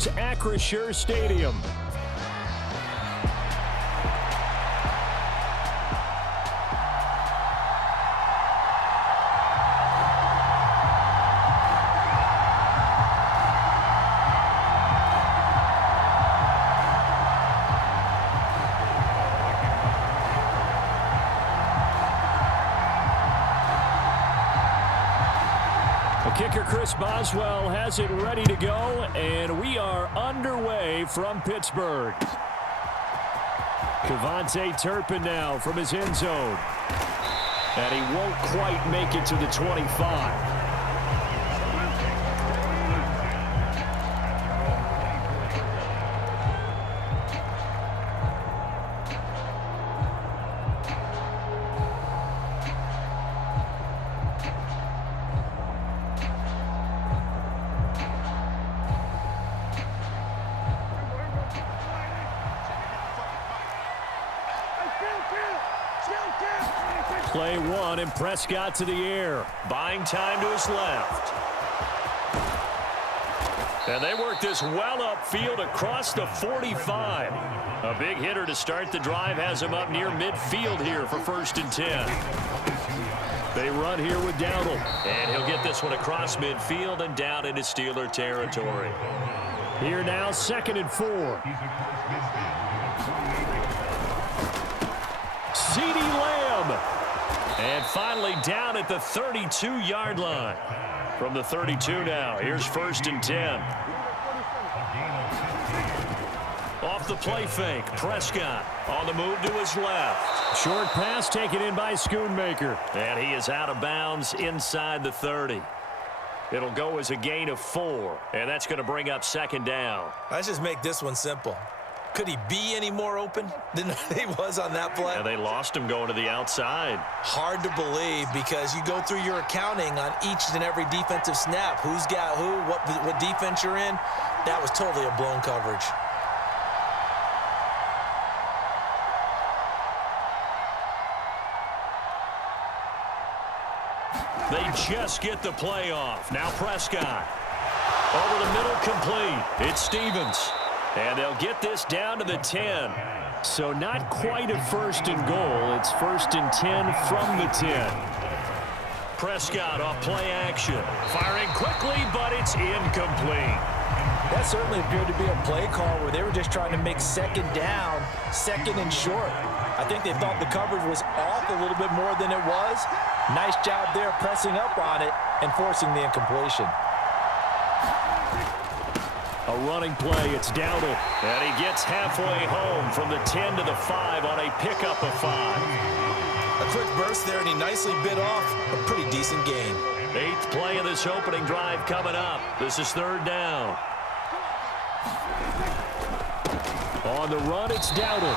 Pittsburgh's Acrisure Stadium. Kicker Chris Boswell has it ready to go, and we are underway from Pittsburgh. Kevontae Turpin now from his end zone. And he won't quite make it to the 25. Play one, and Prescott to the air. Buying time to his left. And they work this well upfield across the 45. A big hitter to start the drive has him up near midfield here for 1st and 10. They run here with Dowdle. And he'll get this one across midfield and down into Steeler territory. Here now, 2nd and 4. CeeDee Lamb. And finally down at the 32-yard line. From the 32 now, here's 1st and 10. Off the play fake, Prescott on the move to his left. Short pass taken in by Schoonmaker. And he is out of bounds inside the 30. It'll go as a gain of 4, and that's going to bring up 2nd down. Let's just make this one simple. Could he be any more open than he was on that play? And they lost him going to the outside. Hard to believe because you go through your accounting on each and every defensive snap. Who's got who, what defense you're in. That was totally a blown coverage. They just get the play off. Now Prescott. Over the middle, complete. It's Stevens. And they'll get this down to the 10. So not quite a 1st and goal. It's 1st and 10 from the 10. Prescott off play action. Firing quickly, but it's incomplete. That certainly appeared to be a play call where they were just trying to make 2nd down, 2nd and short. I think they thought the coverage was off a little bit more than it was. Nice job there pressing up on it and forcing the incompletion. A running play, it's Dowdle. And he gets halfway home from the 10 to the 5 on a pickup of 5. A quick burst there, and he nicely bit off a pretty decent gain. 8th play of this opening drive coming up. This is 3rd down. On the run, it's Dowdle.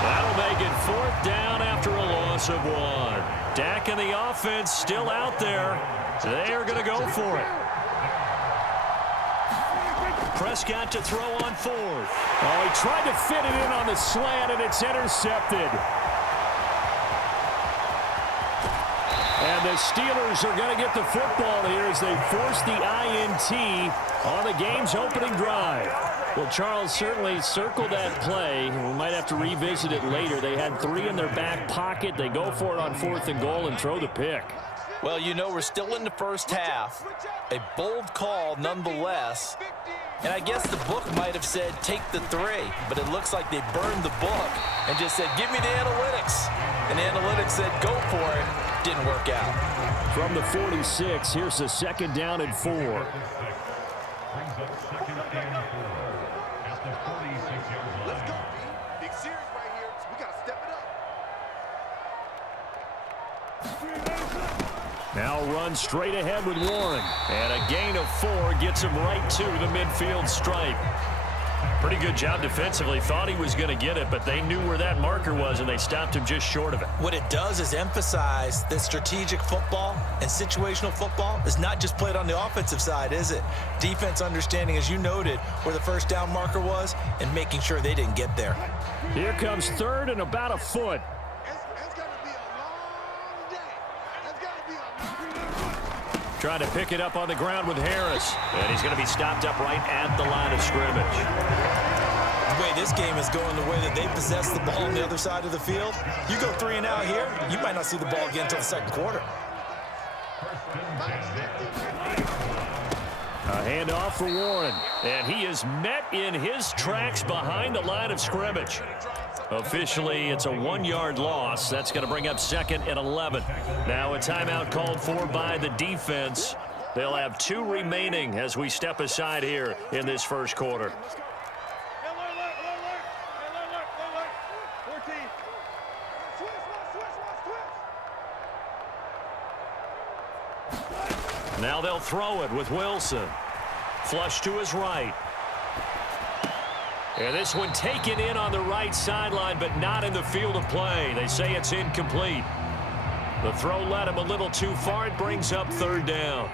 That'll make it 4th down after a loss of 1. Dak and the offense still out there. They are going to go for it. Prescott to throw on 4th. Oh, he tried to fit it in on the slant, and it's intercepted. And the Steelers are going to get the football here as they force the INT on the game's opening drive. Well, Charles certainly circled that play. We might have to revisit it later. They had 3 in their back pocket. They go for it on 4th and goal and throw the pick. Well, you know, we're still in the first half. A bold call nonetheless. And I guess the book might have said take the 3, but it looks like they burned the book and just said give me the analytics. And the analytics said go for it. Didn't work out. From the 46, here's the 2nd down and 4. Let's go. Big series right here. We got to step it up. Now run straight ahead with Warren. And a gain of 4 gets him right to the midfield stripe. Pretty good job defensively. Thought he was going to get it, but they knew where that marker was, and they stopped him just short of it. What it does is emphasize that strategic football and situational football is not just played on the offensive side, is it? Defense understanding, as you noted, where the first down marker was and making sure they didn't get there. Here comes 3rd and about a foot. It's going to be a long day. It's going to be a long day. Trying to pick it up on the ground with Harris. And he's going to be stopped up right at the line of scrimmage. The way this game is going, the way that they possess the ball on the other side of the field, you go 3 and out here, you might not see the ball again until the second quarter. A handoff for Warren, and he is met in his tracks behind the line of scrimmage. Officially, it's a 1-yard loss. That's going to bring up 2nd and 11. Now a timeout called for by the defense. They'll have 2 remaining as we step aside here in this first quarter. Now they'll throw it with Wilson. Flush to his right. And this one taken in on the right sideline, but not in the field of play. They say it's incomplete. The throw led him a little too far. It brings up 3rd down.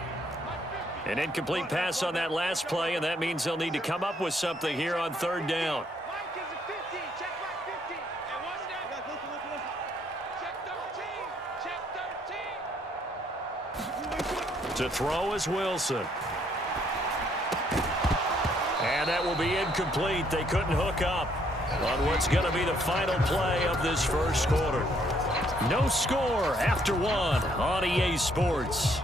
An incomplete pass on that last play, and that means they'll need to come up with something here on 3rd down. To throw is Wilson. And that will be incomplete. They couldn't hook up on what's going to be the final play of this first quarter. No score after 1 on EA Sports.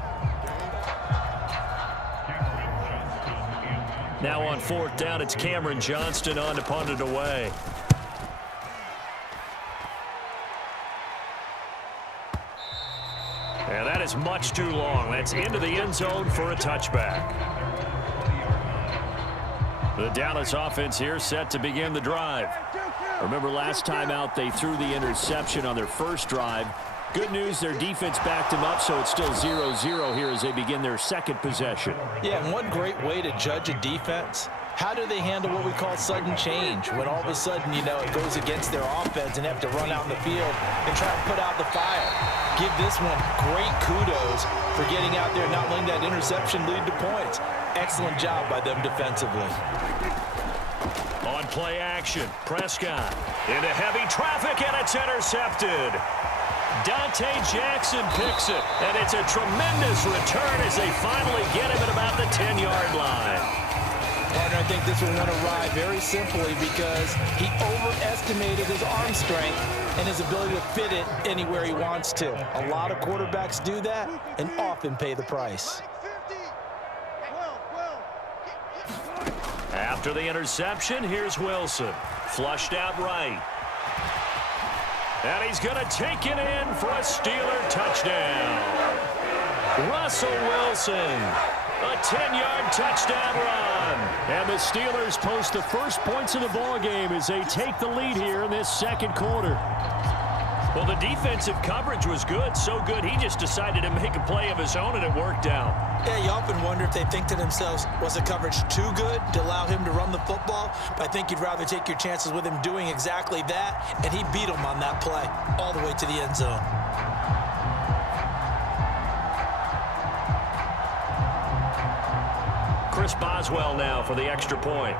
Now on 4th down, it's Cameron Johnston on to punt it away. And that is much too long. That's into the end zone for a touchback. The Dallas offense here set to begin the drive. Remember last time out they threw the interception on their first drive. Good news, their defense backed them up, so it's still 0-0 here as they begin their second possession. Yeah, and one great way to judge a defense, how do they handle what we call sudden change? When all of a sudden, you know, it goes against their offense and they have to run out in the field and try to put out the fire. Give this one great kudos for getting out there and not letting that interception lead to points. Excellent job by them defensively. On play action, Prescott into heavy traffic, and it's intercepted. Dante Jackson picks it, and it's a tremendous return as they finally get him at about the 10-yard line. Partner, I think this one went awry very simply because he overestimated his arm strength and his ability to fit it anywhere he wants to. A lot of quarterbacks do that and often pay the price. After the interception, here's Wilson. Flushed out right. And he's going to take it in for a Steeler touchdown. Russell Wilson, a 10-yard touchdown run. And the Steelers post the first points of the ball game as they take the lead here in this second quarter. Well, the defensive coverage was good, so good he just decided to make a play of his own, and it worked out. Yeah, you often wonder if they think to themselves, was the coverage too good to allow him to run the football? But I think you'd rather take your chances with him doing exactly that, and he beat him on that play all the way to the end zone. Chris Boswell now for the extra point.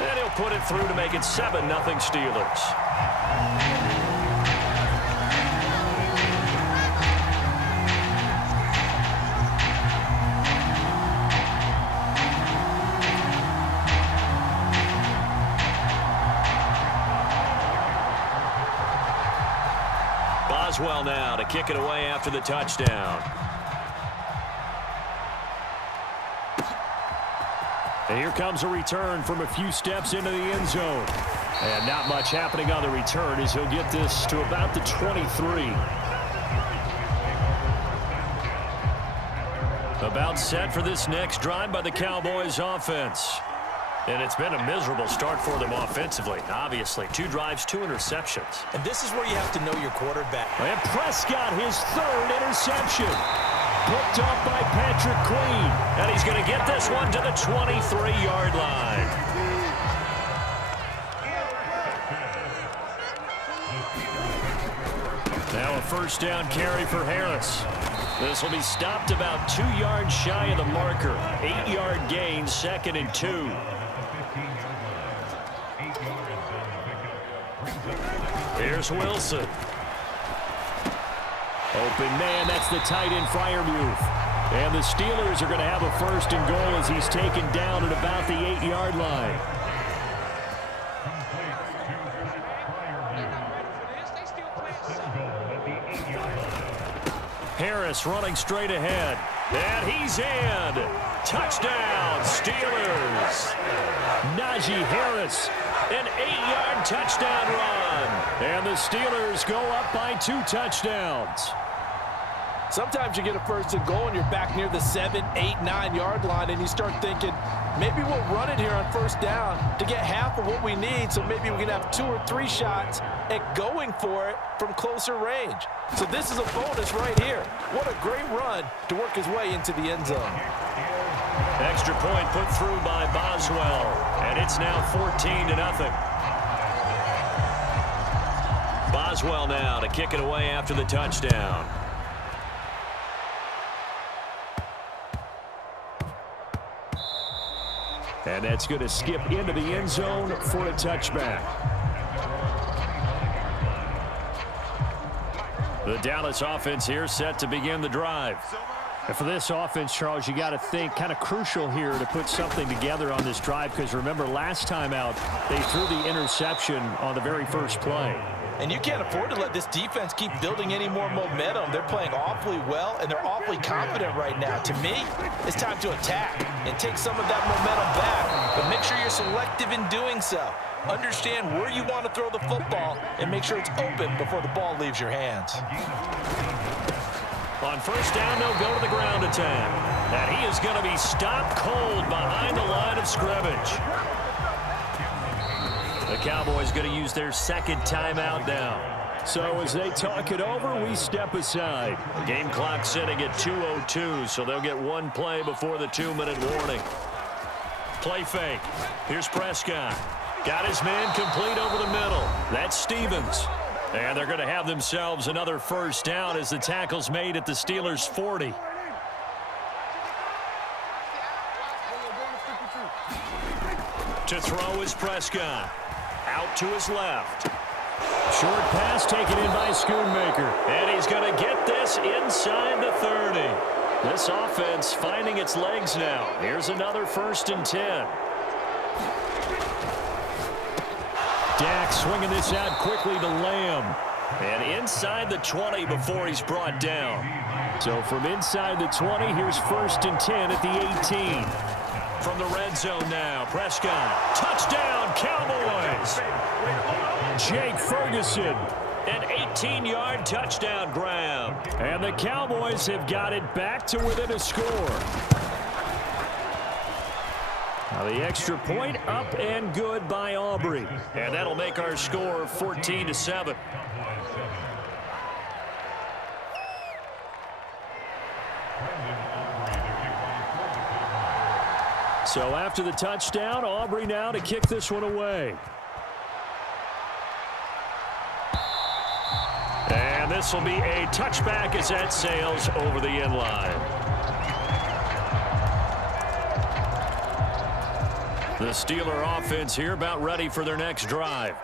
And he'll put it through to make it 7-0 Steelers. Boswell now to kick it away after the touchdown. And here comes a return from a few steps into the end zone. And not much happening on the return as he'll get this to about the 23. About set for this next drive by the Cowboys offense. And it's been a miserable start for them offensively. Obviously, 2 drives, 2 interceptions. And this is where you have to know your quarterback. And Prescott, his 3rd interception. Picked up by Patrick Queen. And he's going to get this one to the 23-yard line. Now a first down carry for Harris. This will be stopped about 2 yards shy of the marker. 8-yard gain, 2nd and 2. Here's Wilson. Open man, that's the tight end Freiermuth. And the Steelers are going to have a 1st and goal as he's taken down at about the 8-yard line. Harris running straight ahead. And he's in. Touchdown, Steelers. Najee Harris, an 8-yard touchdown run. And the Steelers go up by 2 touchdowns. Sometimes you get a 1st and goal and you're back near the 7, 8, 9-yard line and you start thinking, maybe we'll run it here on 1st down to get half of what we need, so maybe we can have 2 or 3 shots at going for it from closer range. So this is a bonus right here. What a great run to work his way into the end zone. Extra point put through by Boswell, and it's now 14-0. Boswell now to kick it away after the touchdown. And that's going to skip into the end zone for a touchback. The Dallas offense here set to begin the drive. And for this offense, Charles, you got to think kind of crucial here to put something together on this drive, because remember last time out they threw the interception on the very first play. And you can't afford to let this defense keep building any more momentum. They're playing awfully well, and they're awfully confident right now. To me, it's time to attack and take some of that momentum back. But make sure you're selective in doing so. Understand where you want to throw the football and make sure it's open before the ball leaves your hands. On 1st down, they'll go to the ground attack. And he is going to be stopped cold behind the line of scrimmage. The Cowboys going to use their 2nd timeout now. So as they talk it over, we step aside. The game clock sitting at 2:02, so they'll get 1 play before the 2-minute warning. Play fake. Here's Prescott. Got his man complete over the middle. That's Stevens. And they're going to have themselves another 1st down as the tackle's made at the Steelers' 40. To throw is Prescott. Out to his left. Short pass taken in by Schoonmaker. And he's going to get this inside the 30. This offense finding its legs now. Here's another 1st and 10. Dak swinging this out quickly to Lamb. And inside the 20 before he's brought down. So from inside the 20, here's 1st and 10 at the 18. From the red zone now, Prescott. Touchdown, Cowboys! Jake Ferguson, an 18-yard touchdown grab. And the Cowboys have got it back to within a score. Now the extra point up and good by Aubrey. And that'll make our score 14-7. So after the touchdown, Aubrey now to kick this one away. And this will be a touchback as that sails over the end line. The Steeler offense here about ready for their next drive.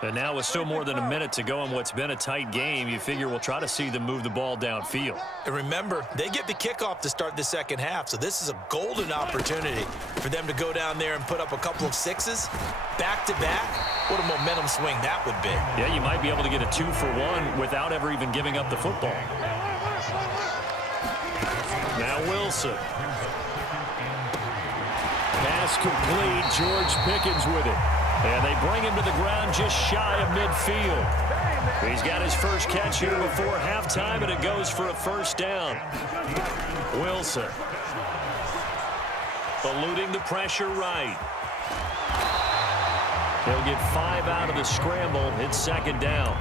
And now with still more than a minute to go in what's been a tight game, you figure we'll try to see them move the ball downfield. And remember, they get the kickoff to start the 2nd half, so this is a golden opportunity for them to go down there and put up a couple of 6s back-to-back. What a momentum swing that would be. Yeah, you might be able to get a 2-for-1 without ever even giving up the football. Now Wilson. Pass complete. George Pickens with it. And they bring him to the ground just shy of midfield. He's got his first catch here before halftime, and it goes for a 1st down. Wilson. Eluding the pressure right. They'll get 5 out of the scramble. It's 2nd down.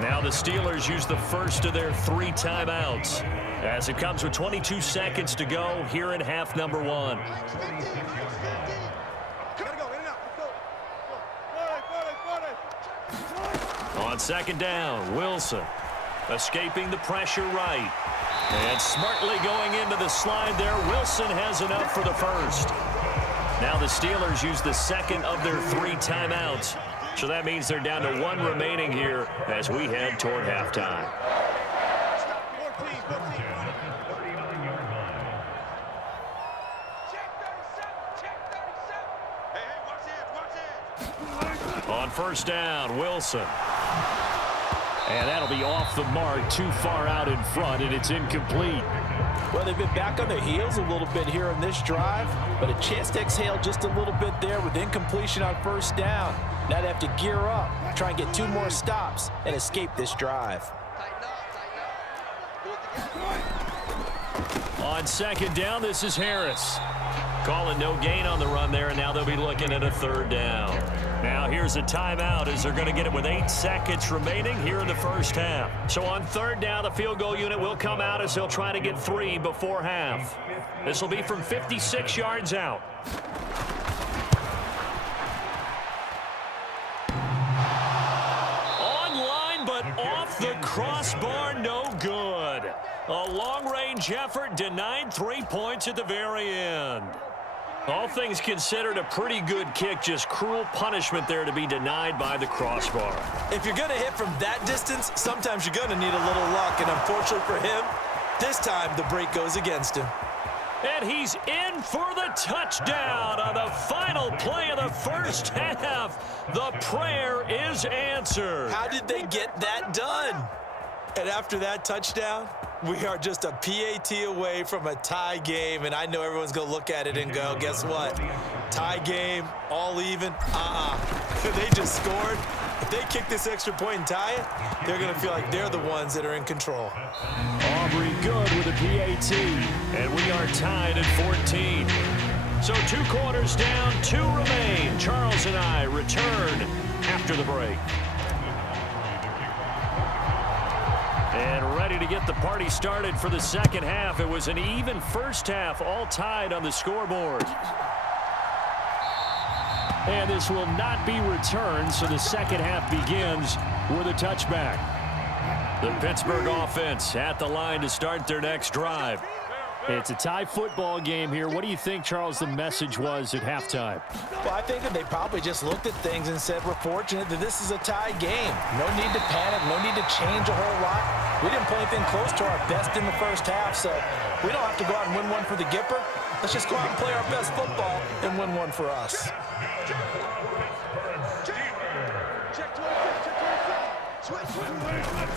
Now the Steelers use the first of their 3 timeouts as it comes with 22 seconds to go here in half number 1. On 2nd down, Wilson escaping the pressure right. And smartly going into the slide there. Wilson has enough for the 1st. Now the Steelers use the 2nd of their 3 timeouts So that means they're down to 1 remaining here as we head toward halftime. On first down, Wilson. And that'll be off the mark, too far out in front, and it's incomplete. Well, they've been back on their heels a little bit here on this drive, but a chance to exhale just a little bit there with incompletion on first down. Now they have to gear up, try and get 2 more stops, and escape this drive. On second down, this is Harris. Calling no gain on the run there, and now they'll be looking at a 3rd down. Now here's a timeout as they're going to get it with 8 seconds remaining here in the first half. So on 3rd down, the field goal unit will come out as they'll try to get 3 before half. This will be from 56 yards out. Online, but off the crossbar, no good. A long-range effort denied 3 points at the very end. All things considered, a pretty good kick, just cruel punishment there to be denied by the crossbar. If you're going to hit from that distance, sometimes you're going to need a little luck, and unfortunately for him, this time the break goes against him. And he's in for the touchdown on the final play of the first half. The prayer is answered. How did they get that done? And after that touchdown, we are just a PAT away from a tie game, and I know everyone's going to look at it and go, guess what? Tie game, all even? They just scored. If they kick this extra point and tie it, they're going to feel like they're the ones that are in control. Aubrey good with a PAT, and we are tied at 14. So 2 quarters down, 2 remain. Charles and I return after the break. And ready to get the party started for the second half. It was an even first half, all tied on the scoreboard. And this will not be returned, so the second half begins with a touchback. The Pittsburgh offense at the line to start their next drive. It's a tie football game here. What do you think, Charles, the message was at halftime? Well, I think that they probably just looked at things and said, we're fortunate that this is a tie game. No need to panic, no need to change a whole lot. We didn't play anything close to our best in the first half, so we don't have to go out and win one for the Gipper. Let's just go out and play our best football and win one for us.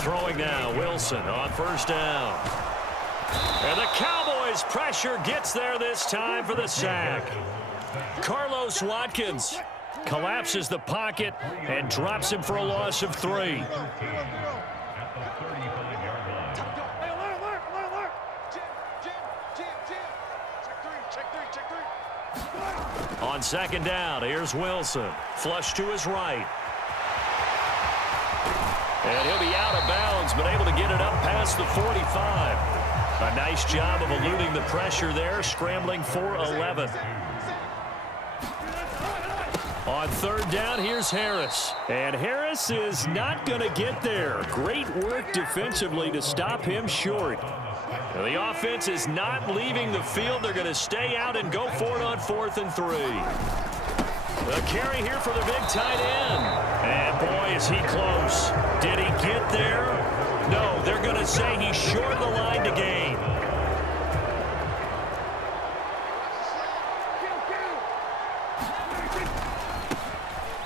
Throwing now, Wilson on first down. And the Cowboys' pressure gets there this time for the sack. Carlos Watkins collapses the pocket and drops him for a loss of 3. On second down, here's Wilson. Flush to his right. And he'll be out of bounds, but able to get it up past the 45. A nice job of eluding the pressure there, scrambling for 11. On third down, here's Harris. And Harris is not going to get there. Great work defensively to stop him short. Now, the offense is not leaving the field. They're going to stay out and go for it on 4th and 3. A carry here for the big tight end. And boy, is he close. Did he get there? No, they're going to say he's short of the line to gain.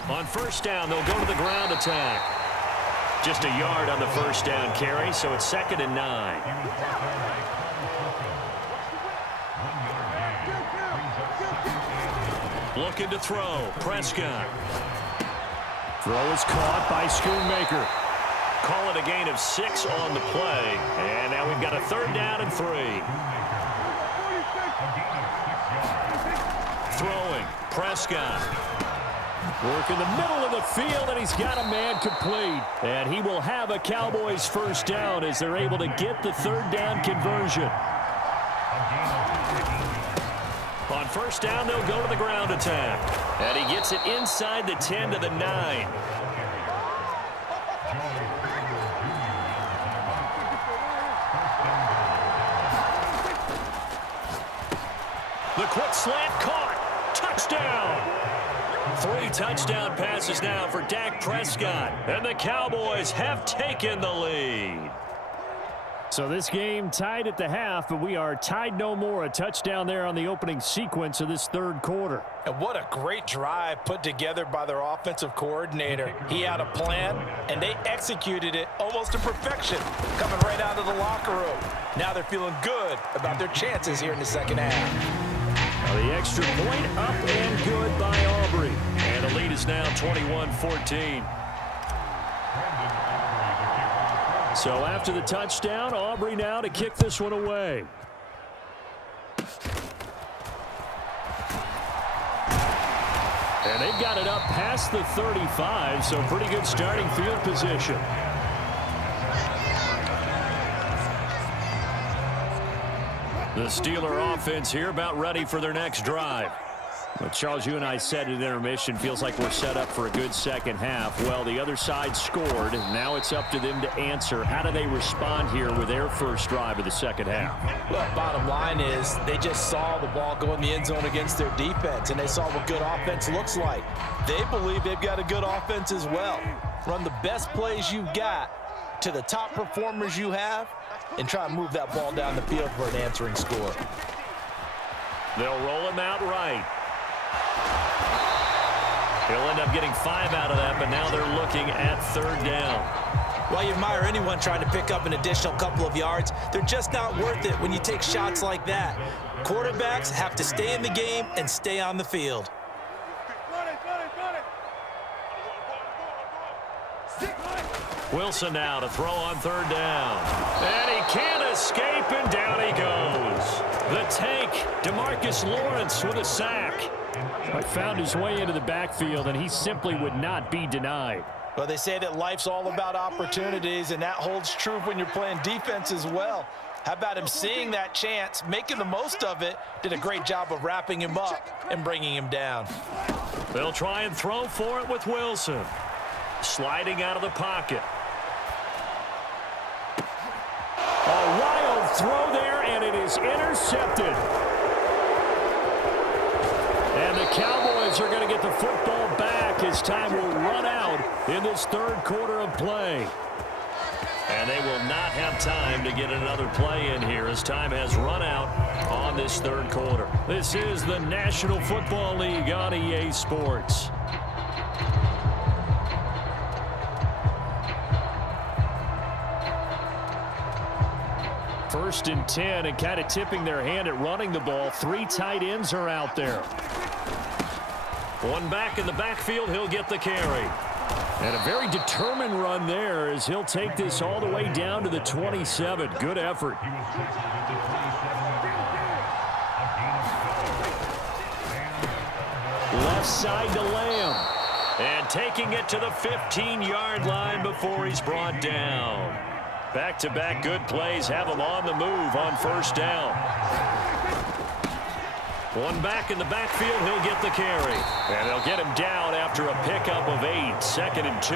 On first down, they'll go to the ground attack. Just a yard on the first down carry, so it's 2nd and 9. Looking to throw. Prescott. Throw is caught by Schoonmaker. Call it a gain of 6 on the play. And now we've got a 3rd down and 3. Throwing. Prescott. Work in the middle of the field, and he's got a man complete. And he will have a Cowboys first down as they're able to get the 3rd down conversion. On first down, they'll go to the ground attack. And he gets it inside the 10 to the 9. The quick slant caught. Touchdown. 3 touchdown passes now for Dak Prescott. And the Cowboys have taken the lead. So this game tied at the half, but we are tied no more. A touchdown there on the opening sequence of this third quarter. And what a great drive put together by their offensive coordinator. He had a plan, and they executed it almost to perfection, coming right out of the locker room. Now they're feeling good about their chances here in the second half. Well, the extra point up and good by Aubrey. And the lead is now 21-14. So after the touchdown, Aubrey now to kick this one away. And they've got it up past the 35, so pretty good starting field position. The Steeler offense here about ready for their next drive. Well, Charles, you and I said at intermission, feels like we're set up for a good second half. Well, the other side scored. Now it's up to them to answer. How do they respond here with their first drive of the second half? Well, bottom line is they just saw the ball go in the end zone against their defense, and they saw what good offense looks like. They believe they've got a good offense as well. Run the best plays you've got to the top performers you have, and try to move that ball down the field for an answering score. They'll roll him out right. He'll end up getting 5 out of that, but now they're looking at third down. While you admire anyone trying to pick up an additional couple of yards, they're just not worth it when you take shots like that. Quarterbacks have to stay in the game and stay on the field. Wilson now to throw on third down. And he can't escape, and down he goes. The tank, DeMarcus Lawrence with a sack. Found his way into the backfield, and he simply would not be denied. Well, they say that life's all about opportunities, and that holds true when you're playing defense as well. How about him seeing that chance, making the most of it, did a great job of wrapping him up and bringing him down. They'll try and throw for it with Wilson. Sliding out of the pocket. A wild throw there, and it is intercepted. And the Cowboys are going to get the football back as time will run out in this third quarter of play. And they will not have time to get another play in here as time has run out on this third quarter. This is the National Football League on EA Sports. First and 10, and kind of tipping their hand at running the ball. 3 tight ends are out there. One back in the backfield, he'll get the carry. And a very determined run there as he'll take this all the way down to the 27. Good effort. Left side to Lamb. And taking it to the 15-yard line before he's brought down. Back-to-back good plays have him on the move on first down. One back in the backfield, he'll get the carry. And they'll get him down after a pickup of 8, 2nd and 2.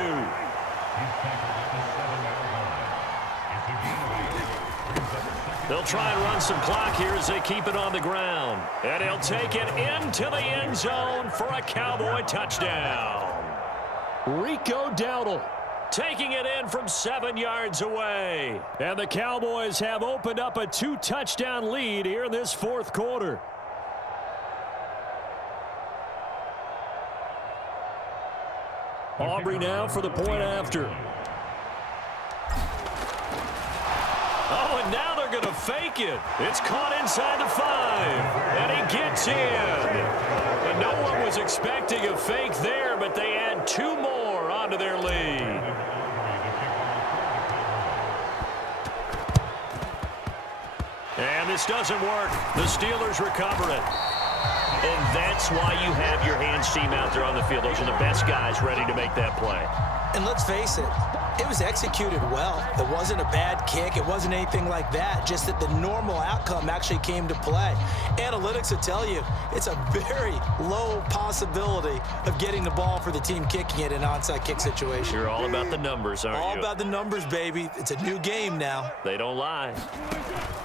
They'll try and run some clock here as they keep it on the ground. And he'll take it into the end zone for a Cowboy touchdown. Rico Dowdle taking it in from 7 yards away. And the Cowboys have opened up a 2-touchdown lead here in this fourth quarter. Aubrey now for the point after. Oh, and now they're going to fake it. It's caught inside the 5. And he gets in. And no one was expecting a fake there, but they add 2 more onto their lead. And this doesn't work. The Steelers recover it. And that's why you have your hands team out there on the field. Those are the best guys ready to make that play. And let's face it, it was executed well. It wasn't a bad kick. It wasn't anything like that. Just that the normal outcome actually came to play. Analytics will tell you it's a very low possibility of getting the ball for the team kicking it in an onside kick situation. You're all about the numbers, aren't you? All about the numbers, baby. It's a new game now. They don't lie.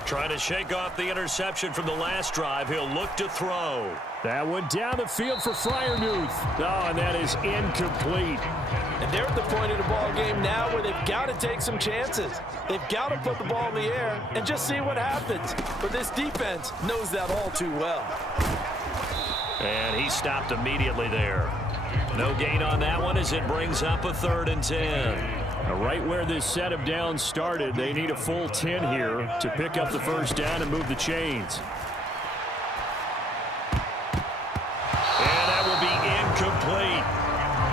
Trying to shake off the interception from the last drive. He'll look to throw. That one down the field for Freiermuth. Oh, and that is incomplete. And they're at the point of the ball game now where they've got to take some chances. They've got to put the ball in the air and just see what happens. But this defense knows that all too well. And he stopped immediately there. No gain on that one as it brings up a 3rd and 10. Now, right where this set of downs started, they need a full 10 here to pick up the first down and move the chains. And that will be incomplete.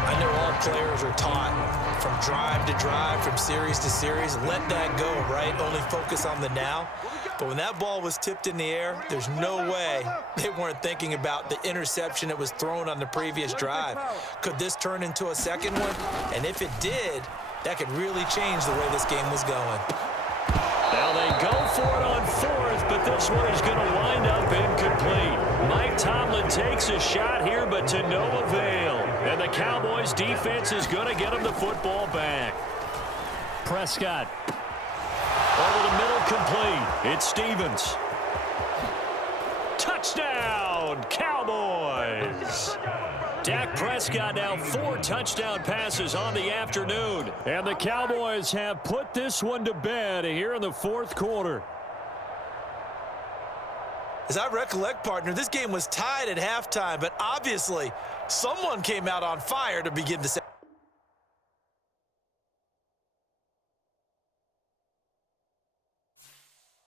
I know all players are taught from drive to drive, from series to series, let that go, right? Only focus on the now. But when that ball was tipped in the air, there's no way they weren't thinking about the interception that was thrown on the previous drive. Could this turn into a second one? And if it did, that could really change the way this game was going. Now they go for it on 4th, but this one is going to wind up incomplete. Mike Tomlin takes a shot here, but to no avail. And the Cowboys defense is going to get him the football back. Prescott. Over the middle, complete. It's Stevens. Touchdown, Cowboys. Dak Prescott now 4 touchdown passes on the afternoon. And the Cowboys have put this one to bed here in the 4th quarter. As I recollect, partner, this game was tied at halftime, but obviously someone came out on fire to begin the second.